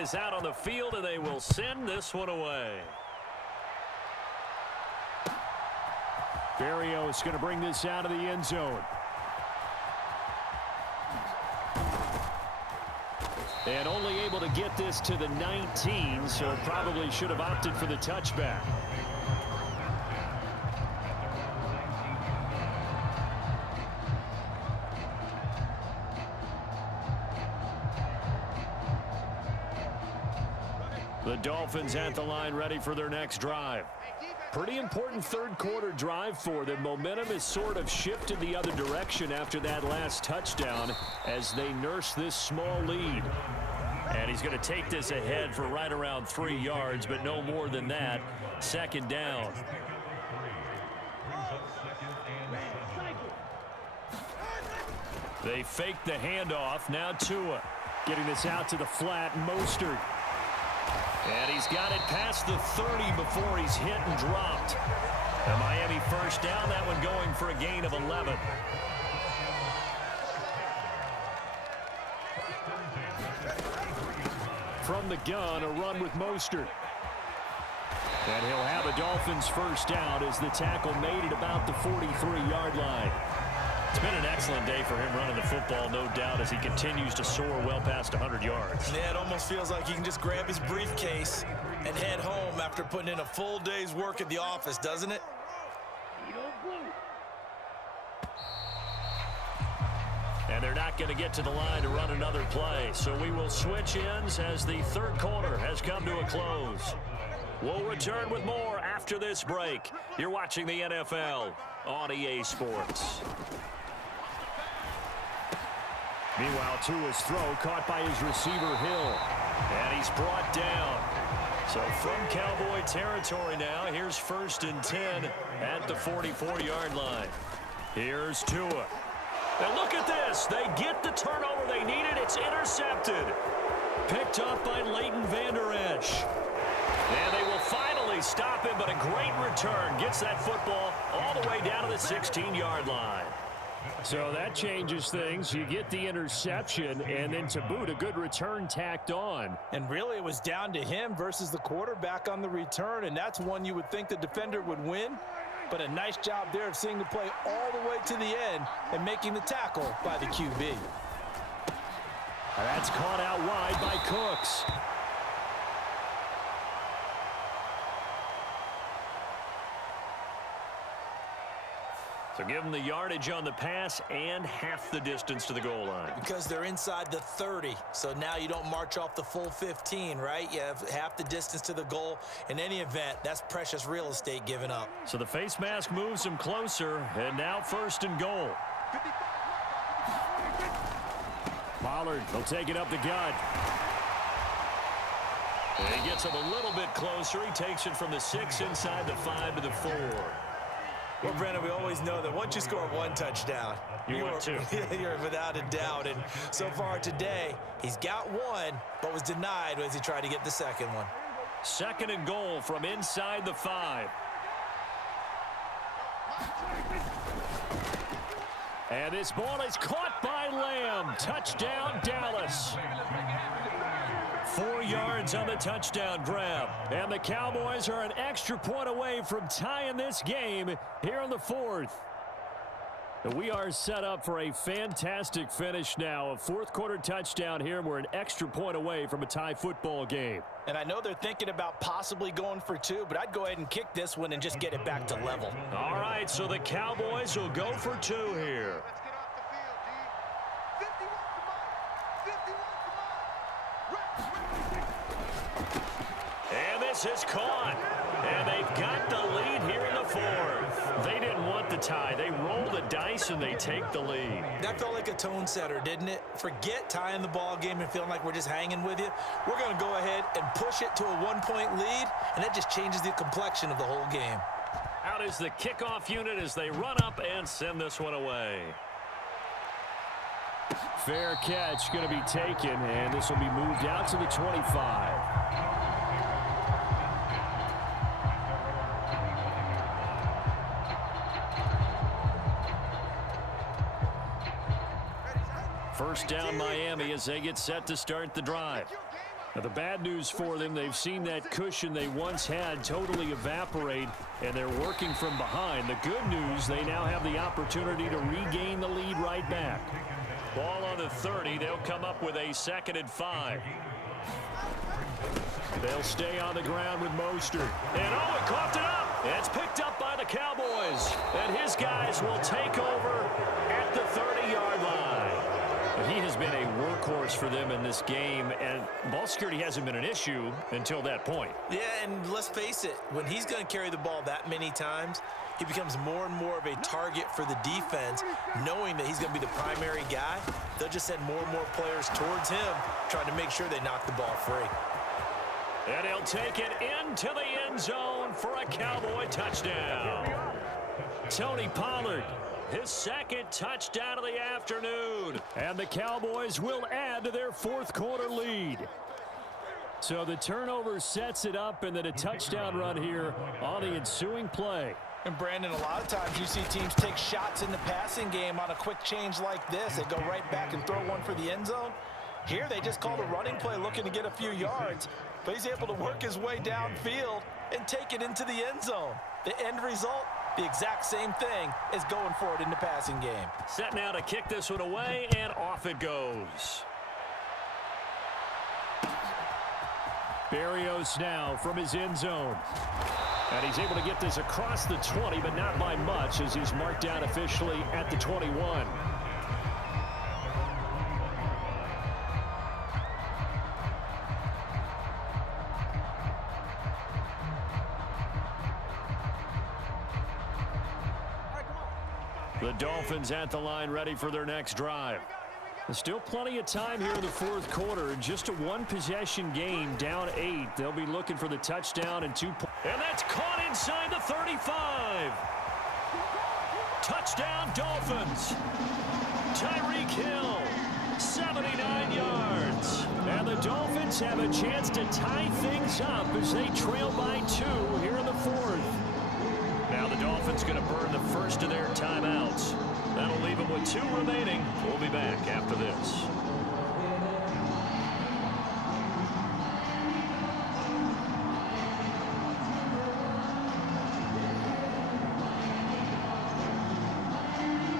side is out on the field, and they will send this one away. Berrios going to bring this out of the end zone. And only able to get this to the 19, so probably should have opted for the touchback. The Dolphins at the line ready for their next drive. Pretty important third quarter drive for them. Momentum has sort of shifted the other direction after that last touchdown as they nurse this small lead. And he's going to take this ahead for right around 3 yards, but no more than that. Second down. They fake the handoff. Now Tua getting this out to the flat. Mostert. And he's got it past the 30 before he's hit and dropped. The Miami first down, that one going for a gain of 11. From the gun, a run with Mostert. And he'll have a Dolphins first down as the tackle made it about the 43-yard line. It's been an excellent day for him running the football, no doubt, as he continues to soar well past 100 yards. Yeah, it almost feels like he can just grab his briefcase and head home after putting in a full day's work at the office, doesn't it? And they're not going to get to the line to run another play, so we will switch ends as the third quarter has come to a close. We'll return with more after this break. You're watching the NFL on EA Sports. Meanwhile, Tua's throw caught by his receiver Hill. And he's brought down. So from Cowboy territory now, here's 1st and 10 at the 44-yard line. Here's Tua. And look at this. They get the turnover they needed. It's intercepted. Picked up by Leighton Vander Esch. And they will finally stop him, but a great return gets that football all the way down to the 16-yard line. So that changes things. You get the interception, and then to boot, a good return tacked on. And really, it was down to him versus the quarterback on the return, and that's one you would think the defender would win. But a nice job there of seeing the play all the way to the end and making the tackle by the QB. That's caught out wide by Cooks. So give them the yardage on the pass and half the distance to the goal line. Because they're inside the 30, so now you don't march off the full 15, right? You have half the distance to the goal. In any event, that's precious real estate given up. So the face mask moves them closer, and now 1st and goal. Pollard will take it up the gut. And he gets him a little bit closer. He takes it from the 6 inside the 5 to the 4. Well, Brandon, we always know that once you score one touchdown, you want two. You're without a doubt. And so far today, he's got one, but was denied as he tried to get the second one. 2nd and goal from inside the 5. And this ball is caught by Lamb. Touchdown, Dallas. 4 yards on the touchdown grab. And the Cowboys are an extra point away from tying this game here in the 4th. We are set up for a fantastic finish now. A 4th quarter touchdown here. We're an extra point away from a tie football game. And I know they're thinking about possibly going for 2, but I'd go ahead and kick this one and just get it back to level. All right, so the Cowboys will go for 2 here. And this is caught. And they've got the lead here in the 4th. They didn't want the tie. They roll the dice and they take the lead. That felt like a tone setter, didn't it? Forget tying the ball game and feeling like we're just hanging with you. We're going to go ahead and push it to a 1-point lead, and that just changes the complexion of the whole game. Out is the kickoff unit as they run up and send this one away. Fair catch going to be taken, and this will be moved out to the 25. First down Miami as they get set to start the drive. Now, the bad news for them, they've seen that cushion they once had totally evaporate, and they're working from behind. The good news, they now have the opportunity to regain the lead right back. Ball on the 30. They'll come up with a 2nd and 5. They'll stay on the ground with Mostert. And Owen coughed it up. It's picked up by the Cowboys. And his guys will take over at the 30-yard line. He has been a workhorse for them in this game, and ball security hasn't been an issue until that point. Yeah, and let's face it, when he's going to carry the ball that many times, he becomes more and more of a target for the defense, knowing that he's going to be the primary guy. They'll just send more and more players towards him, trying to make sure they knock the ball free. And he'll take it into the end zone for a Cowboy touchdown. Tony Pollard, his 2nd touchdown of the afternoon. And the Cowboys will add to their 4th quarter lead. So the turnover sets it up, and then a touchdown run here on the ensuing play. And Brandon, a lot of times you see teams take shots in the passing game on a quick change like this. They go right back and throw one for the end zone. Here they just call the running play looking to get a few yards, but he's able to work his way downfield and take it into the end zone. The end result, the exact same thing as going for it in the passing game. Set now to kick this one away, and off it goes. Berrios now from his end zone. And he's able to get this across the 20, but not by much, as he's marked down officially at the 21. The Dolphins at the line, ready for their next drive. There's still plenty of time here in the 4th quarter. Just a one-possession game, down 8. They'll be looking for the touchdown and 2 points. And that's caught inside the 35. Touchdown, Dolphins. Tyreek Hill, 79 yards. And the Dolphins have a chance to tie things up as they trail by 2 here in the 4th. Now the Dolphins going to burn the first of their timeouts. That'll leave them with 2 remaining. We'll be back after this.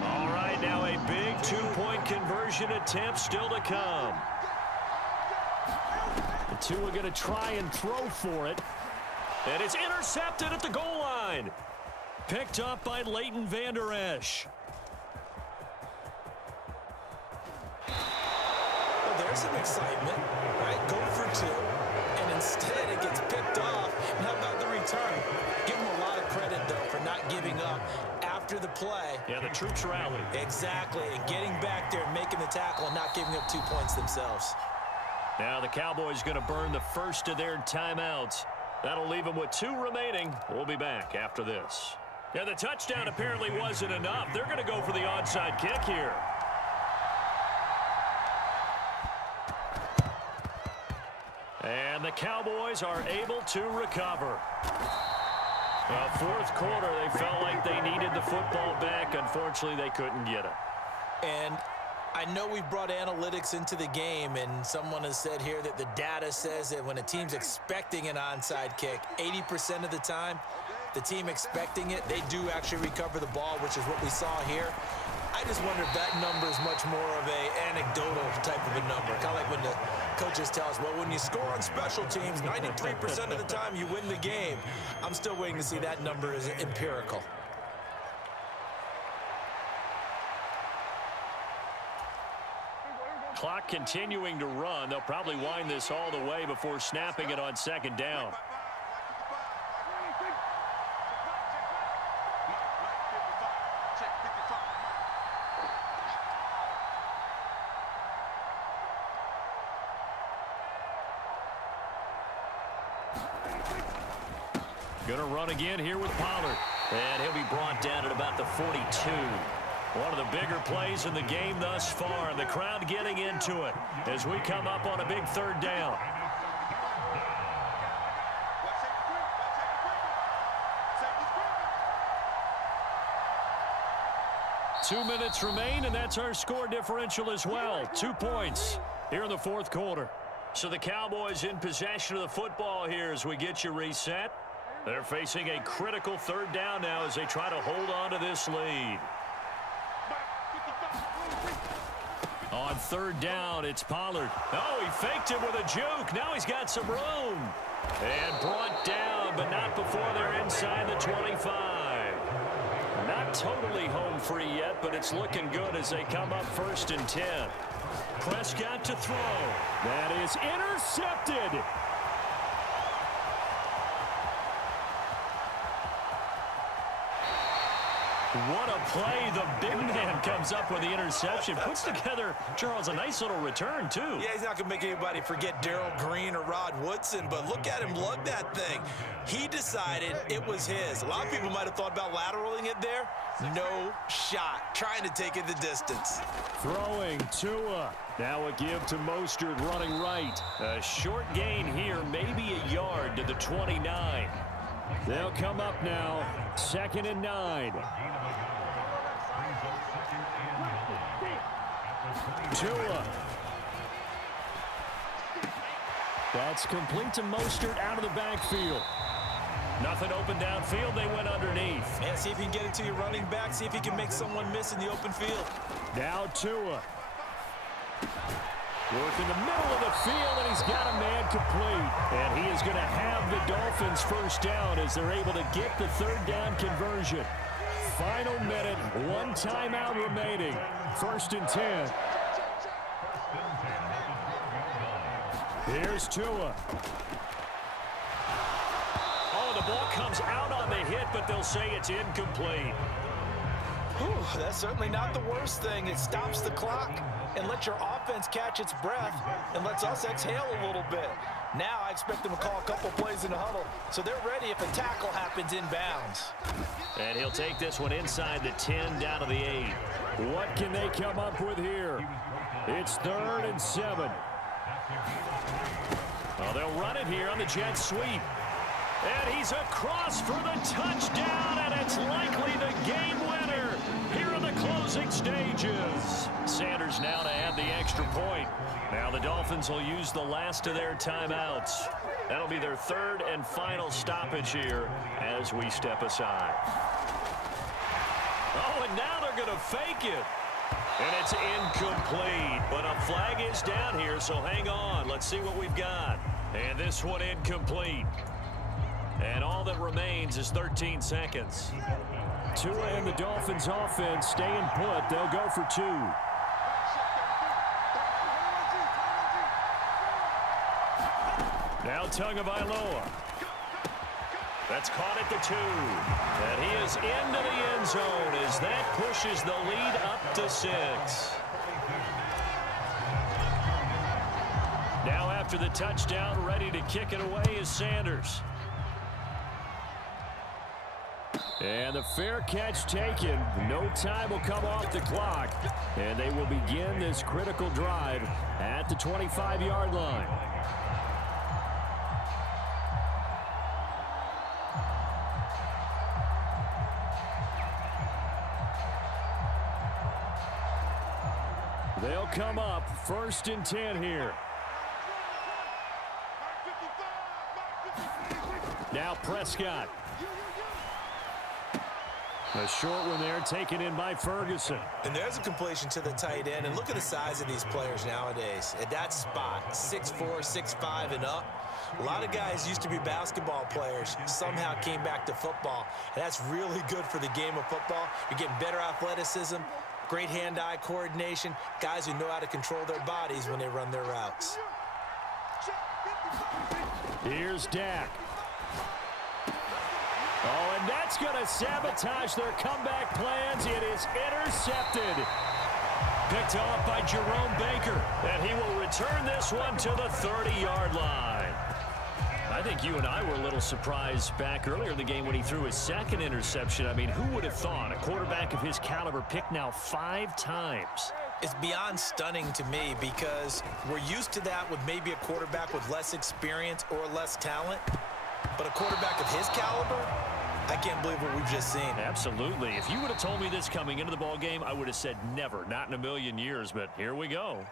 All right, now a big 2-point conversion attempt still to come. The 2 are going to try and throw for it. And it's intercepted at the goal line. Picked up by Leighton Vander Esch. Well, there's some excitement, right? Go for 2, and instead it gets picked off. And how about the return? Give him a lot of credit, though, for not giving up after the play. Yeah, the troops rallied. Exactly, and getting back there and making the tackle and not giving up 2 points themselves. Now the Cowboys going to burn the first of their timeouts. That'll leave them with 2 remaining. We'll be back after this. Yeah, the touchdown apparently wasn't enough. They're going to go for the onside kick here. And the Cowboys are able to recover. Well, 4th quarter, they felt like they needed the football back. Unfortunately, they couldn't get it. And I know we brought analytics into the game, and someone has said here that the data says that when a team's expecting an onside kick, 80% of the time, the team expecting it, they do actually recover the ball, which is what we saw here. I just wonder if that number is much more of a anecdotal type of a number. Kind of like when the coaches tell us, well, when you score on special teams, 93% of the time you win the game. I'm still waiting to see that number is empirical. Clock continuing to run. They'll probably wind this all the way before snapping it on 2nd down. Going to run again here with Pollard. And he'll be brought down at about the 42. One of the bigger plays in the game thus far. The crowd getting into it as we come up on a big 3rd down. Two minutes remain, and that's our score differential as well. 2 points here in the 4th quarter. So the Cowboys in possession of the football here as we get you reset. They're facing a critical third down now as they try to hold on to this lead. On third down, it's Pollard. Oh, he faked him with a juke. Now he's got some room. And brought down, but not before they're inside the 25. Not totally home free yet, but it's looking good as they come up 1st and 10. Prescott to throw. That is intercepted. What a play. The big man comes up with the interception. Puts together, Charles, a nice little return, too. Yeah, he's not going to make anybody forget Darrell Green or Rod Woodson, but look at him lug that thing. He decided it was his. A lot of people might have thought about lateraling it there. No shot. Trying to take it the distance. Throwing Tua. Now a give to Mostert running right. A short gain here, maybe a yard to the 29. They'll come up now, 2nd and 9. Tua. That's complete to Mostert out of the backfield. Nothing open downfield. They went underneath. Yeah, see if you can get it to your running back. See if you can make someone miss in the open field. Now Tua. Work in the middle of the field, and he's got a man complete. And he is going to have the Dolphins first down as they're able to get the third down conversion. Final minute, 1 timeout remaining. 1st and 10. Here's Tua. Oh, the ball comes out on the hit, but they'll say it's incomplete. Whew, that's certainly not the worst thing. It stops the clock and lets your offense catch its breath and lets us exhale a little bit. Now I expect them to call a couple plays in the huddle, so they're ready if a tackle happens inbounds. And he'll take this one inside the 10 down to the 8. What can they come up with here? It's 3rd and 7. Well, they'll run it here on the jet sweep. And he's across for the touchdown, and it's likely the game winner here in the closing stages. Sanders now to add the extra point. Now the Dolphins will use the last of their timeouts. That'll be their 3rd and final stoppage here as we step aside. Oh, and now they're going to fake it. And it's incomplete, but a flag is down here, so hang on. Let's see what we've got. And this one incomplete. And all that remains is 13 seconds. Tua and the Dolphins offense staying put. They'll go for 2. Now Tagovailoa. That's caught at the 2. And he is into the end zone as that pushes the lead up to 6. Now after the touchdown, ready to kick it away is Sanders. And the fair catch taken. No time will come off the clock. And they will begin this critical drive at the 25-yard line. They'll come up 1st and 10 here. Now Prescott. A short one there taken in by Ferguson. And there's a completion to the tight end. And look at the size of these players nowadays. At that spot, 6'4", 6'5", and up. A lot of guys used to be basketball players, somehow came back to football. And that's really good for the game of football. You're getting better athleticism, great hand-eye coordination, guys who know how to control their bodies when they run their routes. Here's Dak. Oh, and that's going to sabotage their comeback plans. It is intercepted. Picked off by Jerome Baker. And he will return this one to the 30-yard line. I think you and I were a little surprised back earlier in the game when he threw his 2nd interception. I mean, who would have thought a quarterback of his caliber picked now 5 times? It's beyond stunning to me because we're used to that with maybe a quarterback with less experience or less talent. But a quarterback of his caliber, I can't believe what we've just seen. Absolutely. If you would have told me this coming into the ball game, I would have said never, not in a million years. But here we go.